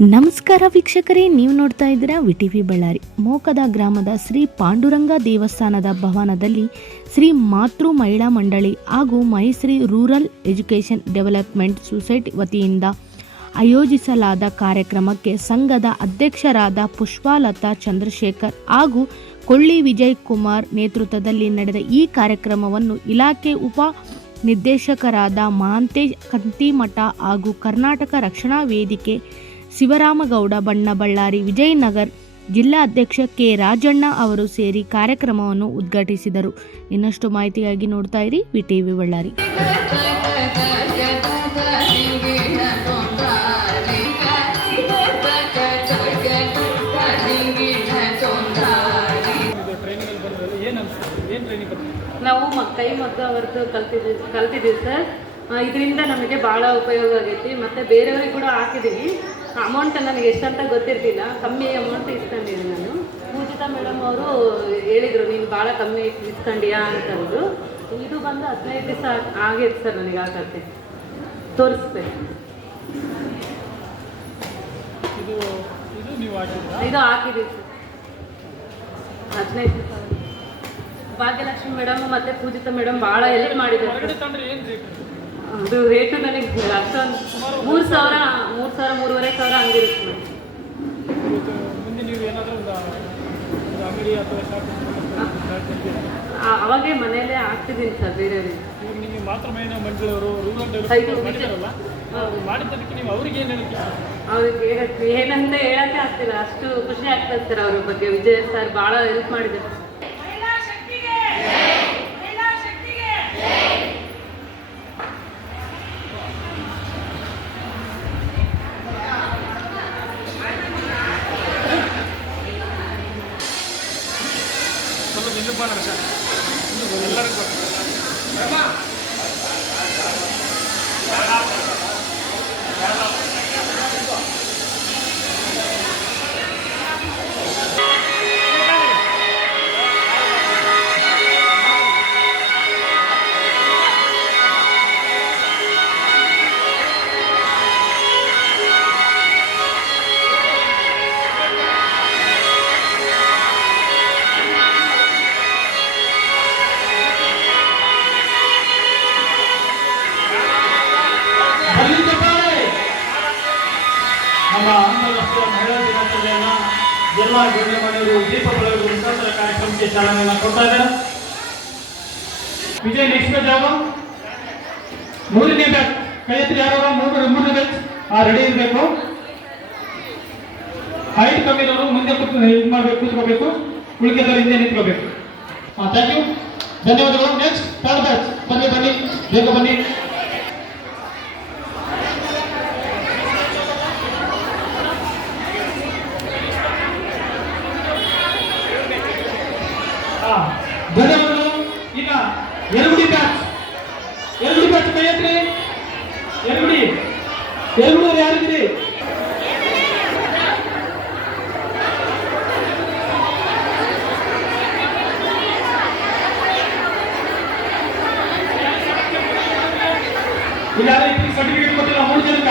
ನಮಸ್ಕಾರ ವೀಕ್ಷಕರೇ, ನೀವು ನೋಡ್ತಾ ಇದ್ದೀರಾ ವಿಟಿವಿ ಬಳ್ಳಾರಿ. ಮೋಕದ ಗ್ರಾಮದ ಶ್ರೀ ಪಾಂಡುರಂಗ ದೇವಸ್ಥಾನದ ಭವನದಲ್ಲಿ ಶ್ರೀ ಮಾತೃ ಮಹಿಳಾ ಮಂಡಳಿ ಹಾಗೂ ಮೈಶ್ರೀ ರೂರಲ್ ಎಜುಕೇಷನ್ ಡೆವಲಪ್ಮೆಂಟ್ ಸೊಸೈಟಿ ವತಿಯಿಂದ ಆಯೋಜಿಸಲಾದ ಕಾರ್ಯಕ್ರಮಕ್ಕೆ ಸಂಘದ ಅಧ್ಯಕ್ಷರಾದ ಪುಷ್ಪಲತಾ ಚಂದ್ರಶೇಖರ್ ಹಾಗೂ ಕೊಳ್ಳಿ ವಿಜಯ್ ಕುಮಾರ್ ನೇತೃತ್ವದಲ್ಲಿ ನಡೆದ ಈ ಕಾರ್ಯಕ್ರಮವನ್ನು ಇಲಾಖೆ ಉಪ ನಿರ್ದೇಶಕರಾದ ಮಹಾಂತೇಶ್ ಕಂತಿಮಠ ಹಾಗೂ ಕರ್ನಾಟಕ ರಕ್ಷಣಾ ವೇದಿಕೆ ಶಿವರಾಮಗೌಡ ಬಳ್ಳಾರಿ ವಿಜಯನಗರ್ ಜಿಲ್ಲಾಧ್ಯಕ್ಷ ಕೆ ರಾಜಣ್ಣ ಅವರು ಸೇರಿ ಕಾರ್ಯಕ್ರಮವನ್ನು ಉದ್ಘಾಟಿಸಿದರು. ಇನ್ನಷ್ಟು ಮಾಹಿತಿಗಾಗಿ ನೋಡ್ತಾ ಇರಿ ವಿಟಿವಿ ಬಳ್ಳಾರಿ. ನಾವು ಕೈ ಮಗ್ಗ ಅವರದ್ದು ಕಲ್ತಿದ್ದೀವಿ ಸರ್. ಇದರಿಂದ ನಮಗೆ ಭಾಳ ಉಪಯೋಗ ಆಗೈತಿ. ಮತ್ತು ಬೇರೆಯವ್ರಿಗೆ ಕೂಡ ಹಾಕಿದ್ದೀನಿ. ಅಮೌಂಟ್ ನನಗೆ ಎಷ್ಟಂತ ಗೊತ್ತಿರ್ತಿಲ್ಲ, ಕಮ್ಮಿ ಅಮೌಂಟ್ ಇಸ್ಕೊಂಡಿದ್ದೀನಿ ನಾನು. ಪೂಜಿತಾ ಮೇಡಮ್ ಅವರು ಹೇಳಿದರು, ನೀನು ಭಾಳ ಕಮ್ಮಿ ಇಸ್ಕೊಂಡಿಯಾ ಅಂತಂದು. ಇದು ಬಂದು 15 ದಿವಸ ಆಗೈತೆ ಸರ್ ನನಗೆ ಹಾಕಕ್ಕೆ. ತೋರಿಸ್ಬೇಕು. ಇದು ಹಾಕಿದ್ದೀವಿ ಸರ್ 15 ದಿವಸ. ಭಾಗ್ಯಲಕ್ಷ್ಮಿ ಮೇಡಮ್ ಮತ್ತು ಪೂಜಿತಾ ಮೇಡಮ್ ಭಾಳ ಹೆಲ್ಪ್ ಮಾಡಿದ್ದಾರೆ. ಅದು ರೇಟು ನನಗೆ ಅಷ್ಟೊಂದು 3,000 3,500 ಹಂಗಿರುತ್ತೆ. ಅವಾಗೇ ಮನೆಯಲ್ಲೇ ಹಾಕ್ತಿದ್ದೀನಿ ಸರ್ ಬೇರೆಯವ್ರಿಗೆ. ಅವ್ರಿಗೆ ಏನಂತ ಹೇಳಕ್ಕೆ ಆಗ್ತಿಲ್ಲ, ಅಷ್ಟು ಖುಷಿ ಆಗ್ತದೆ ಸರ್. ಅವ್ರ ಬಗ್ಗೆ ವಿಜಯ್ ಸರ್ ಭಾಳ ಹೆಲ್ಪ್ ಮಾಡಿದ್ದಾರೆ. ನಮ್ಮ ಅಂತಾರಾಷ್ಟ್ರೀಯ ಮಹಿಳಾ ದಿನಾಚರಣೆಯನ್ನು ಎಲ್ಲ ಗಣ್ಯಮಾನ್ಯರು ದೀಪ ಬೆಳಗುವ ಮುಖಾಂತರ ಕಾರ್ಯಕ್ರಮಕ್ಕೆ ಚಾಲನೆಯನ್ನು ಕೊಡ್ತಾ ಇದ್ದಾರೆ. ವಿಜಯ್ ನೆಕ್ಸ್ಟ್ ಜಾಗ 3ನೇ ಬ್ಯಾಚ್ ಕೈ ಎತ್ತಿ. ಯಾರು 3ನೇ ಬ್ಯಾಚ್ ರೆಡಿ ಇರಬೇಕು. ಹೈಟ್ ಕಮ್ಮಿ ಇರೋರು ಮುಂದೆ ಇದು ಮಾಡಬೇಕು, ಕೂತ್ಕೋಬೇಕು. ಉಳಿಕೆದವರು ಹಿಂದೆ ನಿಂತ್ಕೋಬೇಕು. ಥ್ಯಾಂಕ್ ಯು, ಧನ್ಯವಾದಗಳು. ನೆಕ್ಸ್ಟ್ 3rd ಬ್ಯಾಚ್ ಬನ್ನಿ ಬೇಗ ಬನ್ನಿ. ಧನ್ಯವಾದಗಳು. ಈಗ ಎರಗುಡಿ ಬ್ಯಾಚ್ ಕೈ ಎತ್ತಿ. ಎರಗುಡಿ ಯಾರಿದ್ದೀರಿ? ಇಲ್ಲಿ ಯಾರು ಸರ್ಟಿಫಿಕೇಟ್ ಕೊಟ್ಟಿಲ್ಲ 3 ಜನಕ್ಕ.